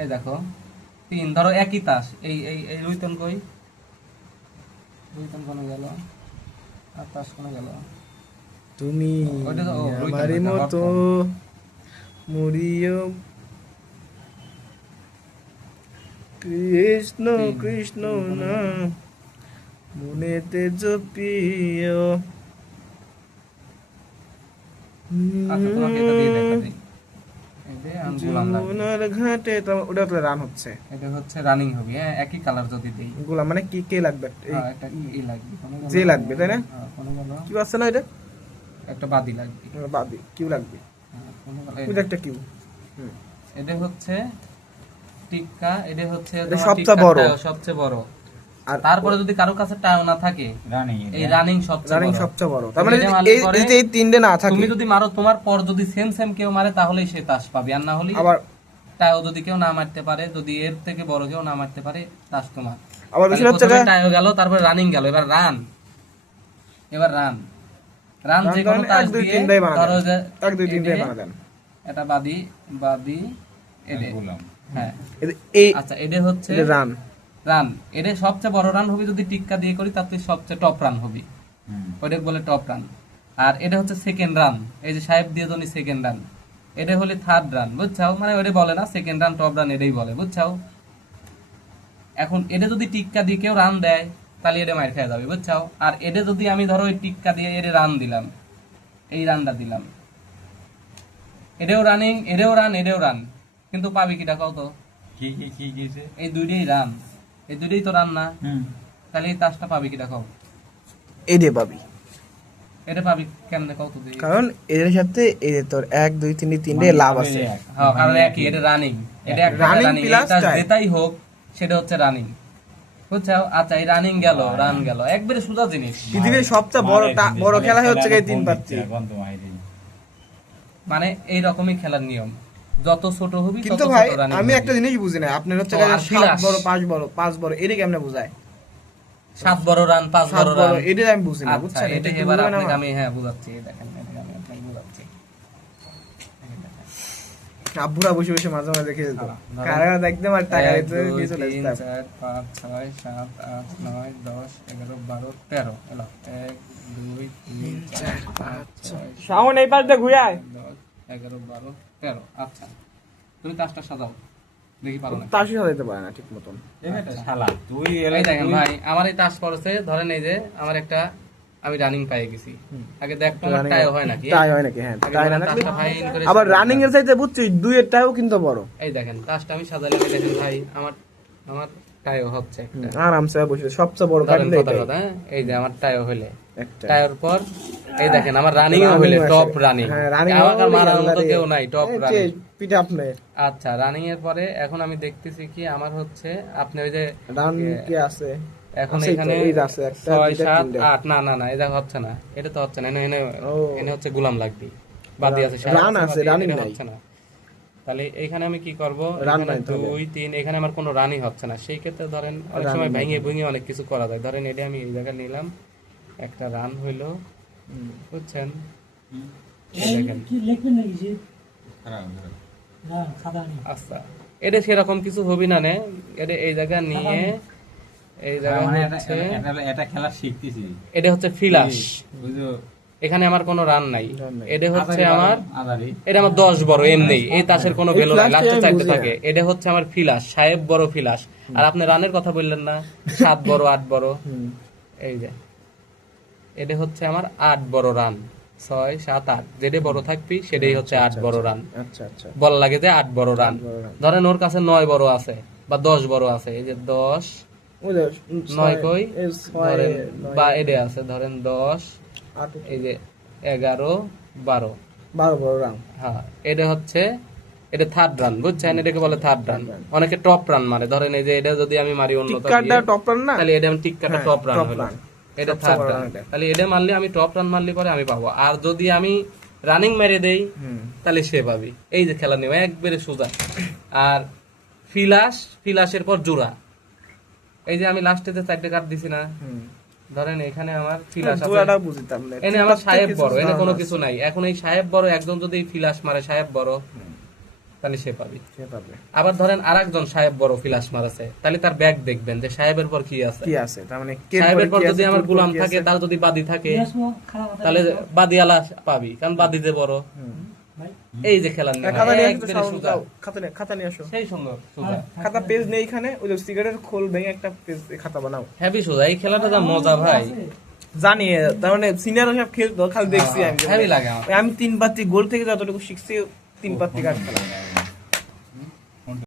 এই দেখো 3 ধরো একই তাস, এই এই এই রুইতন কই, রুইতন কোনে গেল, আর তাস কোনে গেল, তুমি ওইটা তো রুইতন আমারই না, মতো মরিও কৃষ্ণ কৃষ্ণ নাম মনেতে জপিও। আচ্ছা তোমাকে এটা দিয়ে দেখা দিই, এই যে গোলাম লাগবে, যমুনার ঘাটে ওটা তো রান হচ্ছে, এটা হচ্ছে রানিং হবে। হ্যাঁ একই কালার যদি দেই, গোলাম মানে কি কে লাগবে? হ্যাঁ এটা ই লাগবে, কোনে গেল, যে লাগবে তাই না? হ্যাঁ কোনে গেল, কিউ আছে না এটা? একটা বাদি লাগবে, বাদি কিউ লাগবে, হ্যাঁ, কোনে গেল, ওইটা একটা কিউ। এটা হচ্ছে টিক্কা, এটা হচ্ছে এটা তোমার সবচেয়ে টিক্কার বড়। টাও সবচেয়ে বড়। আর তারপরে যদি কারো কাছে টাও না থাকে, এই রানিং রানিং সবচেয়ে সবচেয়ে বড়। তার মানে এটা যদি মারলে এই পরে এই যে এই তিনটে না থাকে, তুমি যদি মারো, তোমার পর যদি সেম সেম কেউ মারে তাহলেই সে তাস পাবে, আর না হলে আবার টাও যদি কেউ না মারতে পারে, যদি এর থেকে বড় কেউ না মারতে পারে, তাস তোমার। আবার বিষয় হচ্ছে টাও গেল, তারপরে রানিং গেল, এবার রান, এবার রান, রান যে কোনো তাস 1 2 দিয়ে 3টাই বানা ধরো দেন, যে 1 2 3টাই বানা দেন। এটা বাদি বাদি এডে, হ্যাঁ এই আচ্ছা এটা হচ্ছে রান রান, এটা সবচেয়ে বড় রান হবে যদি টিক্কা দিয়ে করি, তাতে সবচেয়ে টপ রান হবে, ওটা বলে টপ রান। আর এটা হচ্ছে সেকেন্ড রান, এই যে সাহেব দিয়ে দনি সেকেন্ড রান, এটা হলে থার্ড রান, বুঝছাও? মানে ওটা বলে না সেকেন্ড রান টপ রান, এটাই বলে, বুঝছাও? এখন এটা যদি টিক্কা দিয়ে কেউ রান দেয় তাহলে এটা মার খেয়ে যাবে, বুঝছাও? আর এটা যদি আমি ধরো ওই টিক্কা দিয়ে এটা রান দিলাম, এই রানটা দিলাম, এটাও রানিং, এটাও রান, এটাও রান, কিন্তু পাবি কিটা কও তো? এই দুইটাই রান, এই দুইটাই তো রান না, তাহলে এই তাসটা পাবি কিটা কও? এই দে পাবি, এটা পাবি কেমনে কও তো? কারণ এর সাথে এই যে তোর 1 2 3 3টে লাভ আছে। হ্যাঁ কারণ একই, এটা রানিং, এটা একটা Running রানিং, plus এটা tie। যেটাই হোক সেটা হচ্ছে রানিং, বুঝছো? আচ্ছা এই রানিং গেল, রান গেল, একবারে সোজা জিনিস। পৃথিবীর সবচেয়ে বড় খেলা হচ্ছে এই 3 পাত্তি। মানে এই রকমই খেলার নিয়ম, যত ছোট হবি তত কিন্তু ভাই ছোট রানিং। আমি একটা জিনিস বুঝি না, আপনার হচ্ছে তো আর 7 বিলাস। বড় 5 বড় এটা কেমনে বোঝায়? 7 বড় রান 5 7 বড় রান, বড় এটা আমি বুঝি না, আচ্ছা বুঝছেন? এটা একটু এবার বুঝাবেন আপনাকে আমার? আমি হ্যাঁ বুঝাচ্ছি, এই দেখেন এটা আমি আপনাকে বুঝাচ্ছি। আব্বুরা বসে বসে মাঝে মাঝে দেখে যেত, কারা দেখতে আর টাকা দিতে নিয়ে চলে 1 2 3 আসতাম। 4 5 6 7 8 9 10 11 12 13 এলো 1 2 3 4 5 6 শাওন এই পাশ দিয়ে ঘুরে আয়। 10 11 12 13। আচ্ছা তুমি কাজটা সাজাও, দেখি পারো না। তাসই সাজাইতে পারে না ঠিক মতন। এই দেখেন ভাই, আমার এই তাস পড়ছে, ধরেন এই যে আমার একটা, আমি রানিং পাই গেছি, আগে দেখতো আমার টাই হয় নাকি, তাই হয় নাকি? হ্যাঁ আগে তাই না বলেন নাকি? তাসটা ফাইন করে আবার সাজাই রানিং এর দিলাম। চাইতে বুঝছিস 2 এর টাও কিন্তু বড়। এই দেখেন তাসটা আমি সাজালাম, এই দেখেন ভাই আমার আমার টাইও হচ্ছে একটা, আরামসে বসে সবচেয়ে বড় ধরেন কাটলে কথা এটাই। কথা, হ্যাঁ? এই যে আমার টাইও হইলে, একটা টাইয়ের পর এই দেখেন আমার রানিং Running হইলে আছে। টপ রানিং, হ্যাঁ, running আমাকে হলে মারার মতো আল্লাহরে। কেউ নাই, টপ এই যে রানিং। পিঠে আপনি আচ্ছা রানিং এর পরে এখন আমি দেখতেছি কি আমার হচ্ছে, আপনি ওই যে রান কি আছে? এখন আছেই তো, এখানে এই যে আছে একটা, 6 দুইটা, 7 তিনটা। 8, না না না এটা হচ্ছে না, এটা তো হচ্ছে না, এনে এনে ও। এনে হচ্ছে গোলাম লাগবে, বাদি আছে, রান আছে, running নাই। হচ্ছে না। তাহলে এখানে আমি কি করব, রান এখানে নাই তাহলে। 2 3, এখানে আমার কোনো রানই হচ্ছে না, সেই ক্ষেত্রে ধরেন অনেক Run সময় নাই। ভেঙে ভেঙে অনেক কিছু করা যায়। ধরেন এটা আমি এই জায়গায় নিলাম, একটা রান হইলো, বুঝছেন? এই দেখেন কি লিখবেন নাকি যে না খাতা নেই। আচ্ছা এটা সেরকম কিছু হবি না নে, এটা এই জায়গা নিয়ে এই জায়গা হচ্ছে, এটা খেলা শিখতেছি এটা হচ্ছে ফিলাস, বুঝো, এখানে আমার কোনো রান নাই, রান নাই। এটা হচ্ছে আমার, আদারি এটা আমার 10 বড় এমনি, এই তাসের কোনো এই ভ্যালু নাই, ফিলাসটা লাস্টে আমি 4টে বুঝি থাকে, এটা হচ্ছে আমার ফিলাস, সাহেব বড় ফিলাস। আর আপনি রানের কথা বললেন না, 7 বড় 8 বড়, এই যে এটা হচ্ছে আমার 8 বড় রান, 6 7 8, যেটা বড় থাকবি সেটাই হচ্ছে 8 বড় রান। আচ্ছা আচ্ছা বল লাগে যে 8 বড় রান, বড় রান। ধরেন ওর কাছে 9 বড় আছে বা 10 বড় আছে, এই যে 10 ওই যে 9 কই, এই ধরেন 6 বা এটা আছে, ধরেন 10, 8 এই যে 11 12, 12 বড় রান। হ্যাঁ এটা হচ্ছে, এটা থার্ড রান, বুঝছেন? এটাকে বলে থার্ড রান, অনেকে টপ রান মারে, ধরেন এই যে এটা যদি আমি মারি অন্য টিক্কারটা টপ রান না? তাহলে এটা আমি টিক্কাটা হ্যাঁ, টপ রান top হলো, run। এটা সবচেয়ে থার্ড বড় রান, run এটা। তাহলে এটা মারলে আমি টপ রান মারলে পরে আমি পাবো। আর যদি আমি রানিং মেরে দেই তাহলে সে পাবি। এই যে খেলা নিয়ম একবারে সোজা। আর ফিলাসের পর জোড়া, এই যে আমি লাস্টে যে 4টে কার্ড দিছি না, ধরেন এখানে আমার ফিলাস আছে, জোড়াটা বুঝিতাম না। এনে আমার সাহেব কিছু বড়, এনে কোনো ধারণা কিছু নাই। এখন এই সাহেব বড় একজন যদি এই ফিলাস মারে, সাহেব বড়, তাহলে সে পাবি। সে পাবে। আবার ধরেন আরেকজন সাহেব বড় ফিলাস মারাছে, তাহলে তার ব্যাগ দেখবেন যে সাহেবের পর কি আছে। কি আছে তার মানে কে সাহেবের পর কি যদি আছে, আমার তোর পর গোলাম কি থাকে, আছে? তার যদি বাদী থাকে, তাহলে বাদীওয়ালা পাবি, কারণ বাদী যে বড়। এই যে খেলার নিয়ম, খাতা নিয়ে আসো তো, একবারে সাউন্ড সোজা। দাও, খাতা নিয়ে আসো। সেই সুন্দর সোজা, খাতা পেজ নেই এখানে, ওই যে সিগারেটের খোল ভেঙে একটা পেজ খাতা বানাও। হেভি সোজা। এই খেলাটা যা মজা ভাই, জানি তার মানে সিনিয়র সব খেলতো, খালি দেখছি আমি। হেভি লাগে আমার। ওই আমি 3 পাত্তি গোল থেকে যতটুকু শিখছি 3 পাত্তি কাজ খেলা।